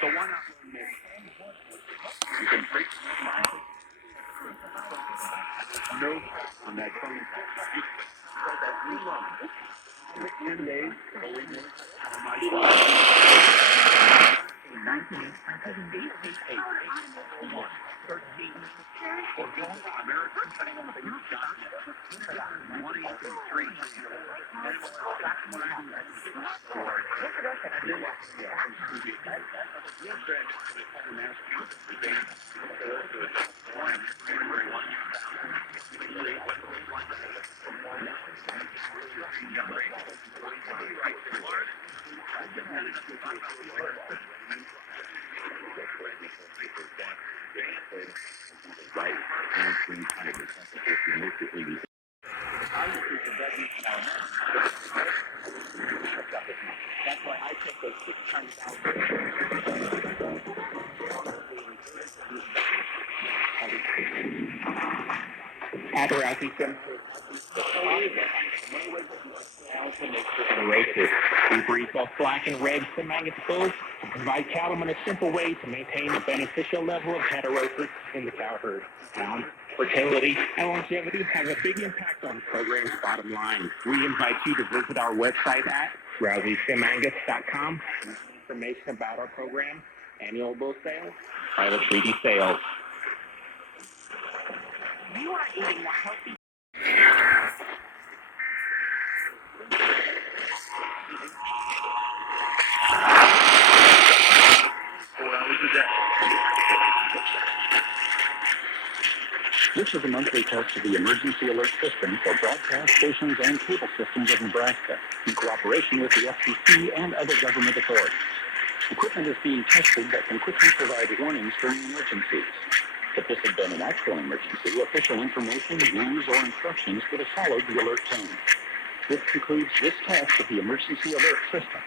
So why not learn more? You can break no on that phone call. That you love. 10 days, believe me, on my side. 1988, or go to American.net. 183. Right, and 300. That's why I take those 600,000. Authorizing them we breathe off black and red semaglutides to provide cattlemen a simple way to maintain a beneficial level of heterosis in the cow herd. Now, fertility and longevity have a big impact on the program's bottom line. We invite you to visit our website at RowseySemangus.com for information about our program, annual bull sales, private treaty sales. You are eating a healthy. 4 hours a day. This is a monthly test of the emergency alert system for broadcast stations and cable systems of Nebraska in cooperation with the FCC and other government authorities. Equipment is being tested that can quickly provide warnings during emergencies. If this had been an actual emergency, official information, rules, or instructions would have followed the alert tone. This concludes this test of the emergency alert system.